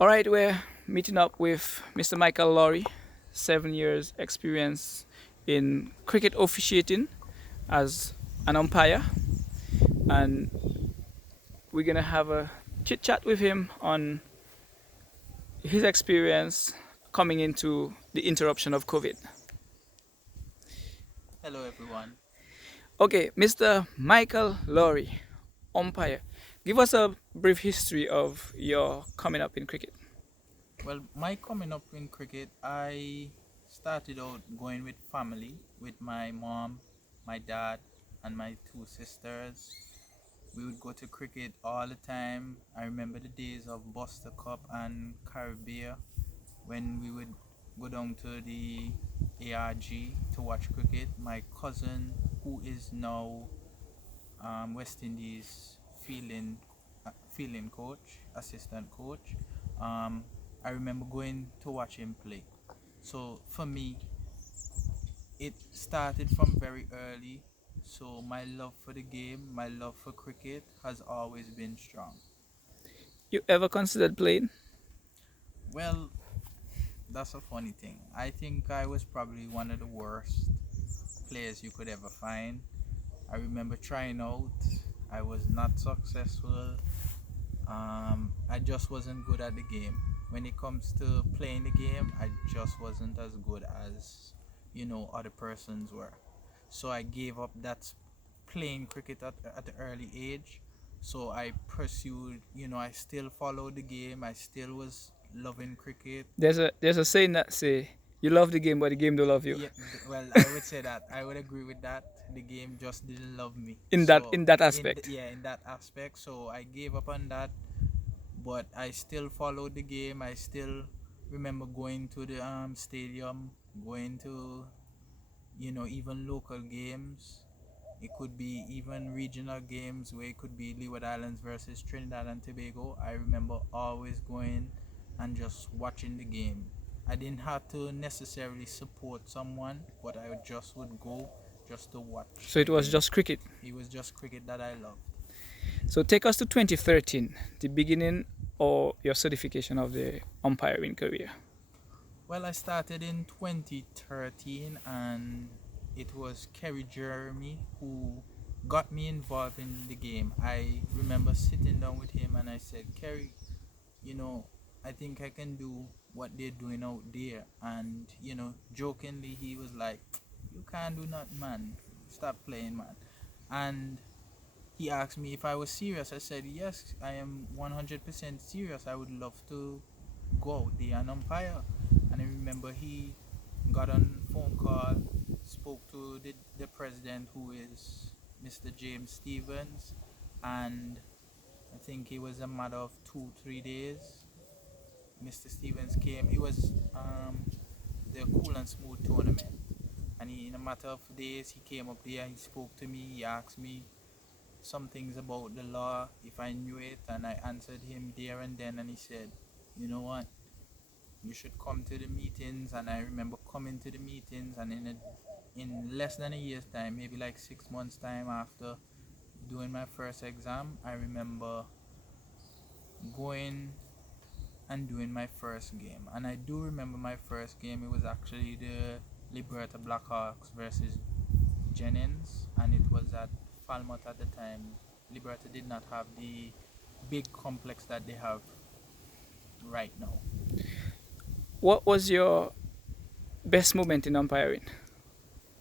All right, we're meeting up with Mr. Michael Lawrie, 7 years experience in cricket officiating as an umpire, and we're gonna have a chit chat with him on his experience coming into the interruption of COVID. Hello, everyone. Okay, Mr. Michael Lawrie, umpire, give us a brief history of your coming up in cricket. Well, my coming up in cricket, I started out going with family, with my mom, my dad, and my two sisters. We would go to cricket all the time. I remember the days of Buster Cup and Caribbean when we would go down to the ARG to watch cricket. My cousin, who is now West Indies fielding coach, assistant coach. Um, I remember going to watch him play. So for me, it started from very early. So my love for the game, my love for cricket has always been strong. You ever considered playing? Well, that's a funny thing. I think I was probably one of the worst players you could ever find. I remember trying out. I was not successful. I just wasn't good at the game. When it comes to playing the game, I just wasn't as good as other persons were. So I gave up that playing cricket at the early age. So I pursued, I still followed the game. I still was loving cricket. There's a saying that say you love the game, but the game don't love you. Yeah, well, I would say that I would agree with that. The game just didn't love me. In that So in that aspect. yeah, in that aspect, so I gave up on that. But I still followed the game. I still remember going to the stadium, going to even local games. It could be even regional games where it could be Leeward Islands versus Trinidad and Tobago. I remember always going and just watching the game. I didn't have to necessarily support someone, but I just would go just to watch So the it was game. just cricket. It was just cricket that I loved. So take us to 2013, the beginning or your certification of the umpiring career. Well, I started in 2013, and it was Kerry Jeremy who got me involved in the game. I remember sitting down with him and I said, Kerry, you know, I think I can do what they're doing out there. And, jokingly, he was like, you can't do nothing, man. Stop playing, man. And he asked me if I was serious. I said, yes, I am 100% serious. I would love to go out there and umpire. And I remember he got on phone call, spoke to the president, who is Mr. James Stevens, and I think it was a matter of 2 3 days. Mr. Stevens came. It was the Cool and Smooth tournament, and in a matter of days, he came up there. He spoke to me. He asked me some things about the law, if I knew it, and I answered him there and then. And he said, "You know what? You should come to the meetings." And I remember coming to the meetings, and in less than a year's time, maybe like 6 months time after doing my first exam, I remember going and doing my first game. And I do remember my first game. It was actually the Liberta Blackhawks versus Jennings, and it was at Falmouth at the time. Liberta did not have the big complex that they have right now. What was your best moment in umpiring?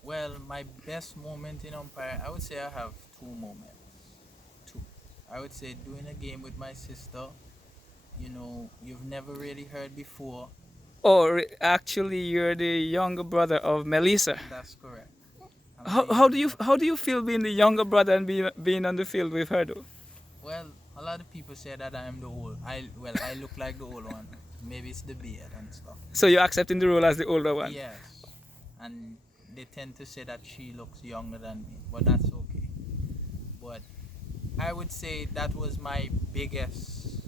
Well, my best moment in umpire, I would say I have two moments. Two. I would say doing a game with my sister, you've never really heard before. Or actually, you're the younger brother of Melissa. That's correct. I'm the How younger. how do you feel being the younger brother and being on the field with her though? Well, a lot of people say that I am the old. I look like the old one. Maybe it's the beard and stuff. So you're accepting the role as the older one. Yes, and they tend to say that she looks younger than me, but that's okay. But I would say that was my biggest,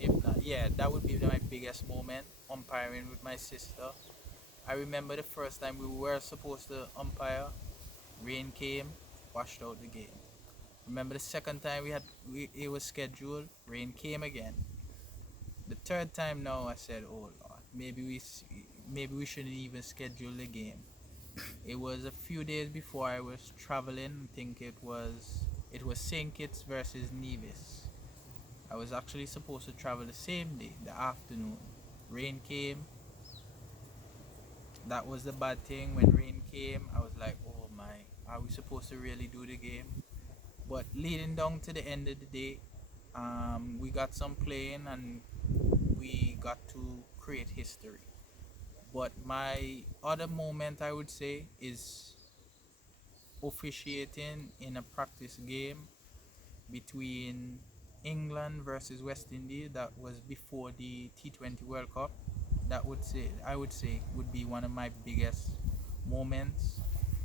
if not, yeah, that would be my biggest moment umpiring with my sister. I remember the first time we were supposed to umpire, rain came, washed out the game. Remember the second time it was scheduled, rain came again. The third time now, I said, "Oh Lord, maybe we shouldn't even schedule the game." It was a few days before I was traveling. I think it was Saint Kitts versus Nevis. I was actually supposed to travel the same day, the afternoon. Rain came. That was the bad thing. When rain came, I was like, "Oh my, are we supposed to really do the game?" But leading down to the end of the day, we got some playing and we got to create history. But my other moment, I would say, is officiating in a practice game between England versus West Indies. That was before the T20 World Cup. I would say would be one of my biggest moments,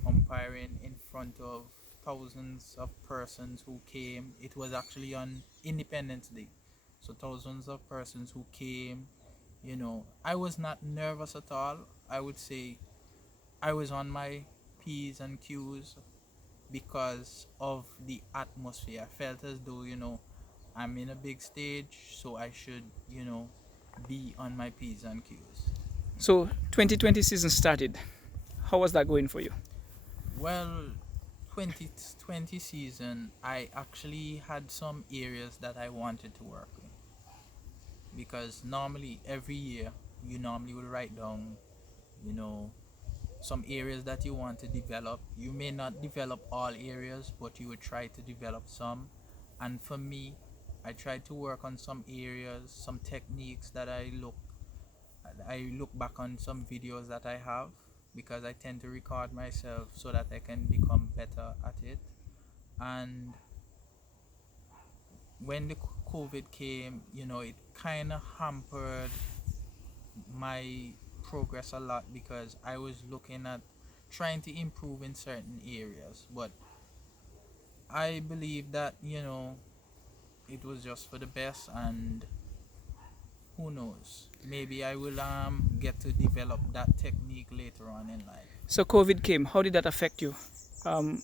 umpiring in front of thousands of persons who came. It was actually on Independence Day, so thousands of persons who came. I was not nervous at all. I would say I was on my P's and Q's because of the atmosphere. I felt as though, I'm in a big stage, so I should, be on my P's and Q's. So 2020 season started. How was that going for you? Well, 2020 season, I actually had some areas that I wanted to work with, because normally every year you normally will write down, you know, some areas that you want to develop. You may not develop all areas, but you would try to develop some. And for me, I tried to work on some areas, some techniques that I look back on some videos that I have, because I tend to record myself so that I can become better at it. And when the COVID came, it kind of hampered my progress a lot, because I was looking at trying to improve in certain areas. But I believe that, it was just for the best, and who knows, maybe I will get to develop that technique later on in life. So COVID came. How did that affect you? Um,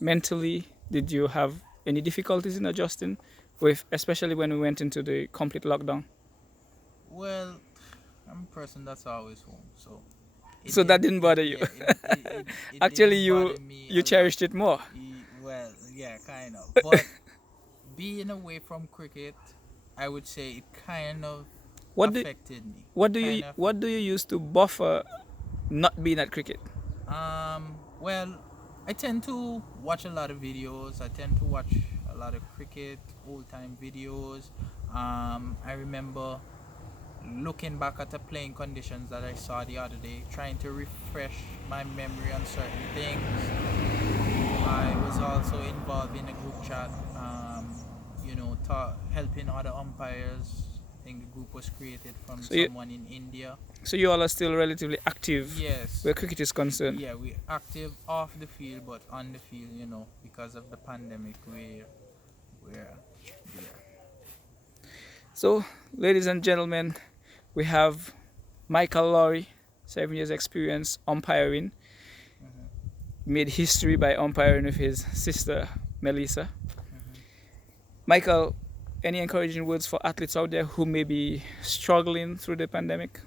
Mentally, did you have any difficulties in adjusting with, especially when we went into the complete lockdown? Well, I'm a person that's always home, so So that didn't bother you. yeah, it Actually, didn't you bother me you a lot. cherished it more. Well, yeah, kind of. But being away from cricket, I would say it kind of What do affected me. what do you Kind of. what do you use to buffer not being at cricket? Well, I tend to watch a lot of videos. I tend to watch a lot of cricket, old time videos. I remember looking back at the playing conditions that I saw the other day, trying to refresh my memory on certain things. I was also involved in a group chat, helping other umpires. I think the group was created from So you someone in India. so you all are still relatively active Yes, where cricket is concerned. yeah, we're active off the field, but on the field, because of the pandemic, we're there. So, ladies and gentlemen, we have Michael Lawrie, 7 years experience umpiring, Mhm, made history by umpiring with his sister Melissa. mhm. Michael, any encouraging words for athletes out there who may be struggling through the pandemic?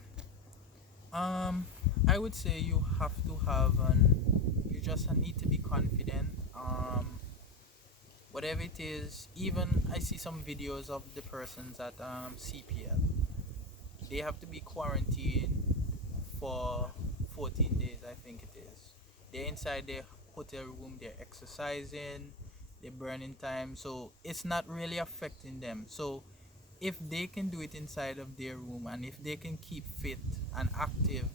I would say you have to you just need to be confident. Whatever it is, even I see some videos of the persons at CPL. They have to be quarantined for 14 days, I think it is. They're inside their hotel room, they're exercising, they're burning time, so it's not really affecting them. So if they can do it inside of their room, and if they can keep fit and active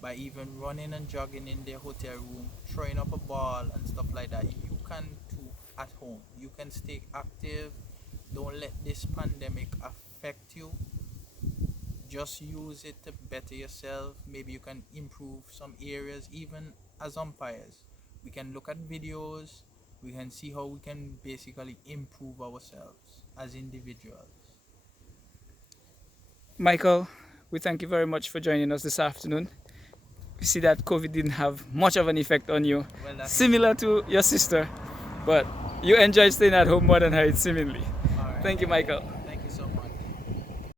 by even running and jogging in their hotel room, throwing up a ball and stuff like that, you can too at home. You can stay active. Don't let this pandemic affect you. Just use it to better yourself. Maybe you can improve some areas. Even as umpires, we can look at videos, we can see how we can basically improve ourselves as individuals. Michael, we thank you very much for joining us this afternoon. We see that COVID didn't have much of an effect on you, Well, that's similar to your sister, but you enjoyed staying at home more than her, seemingly. all right. Thank you, Michael.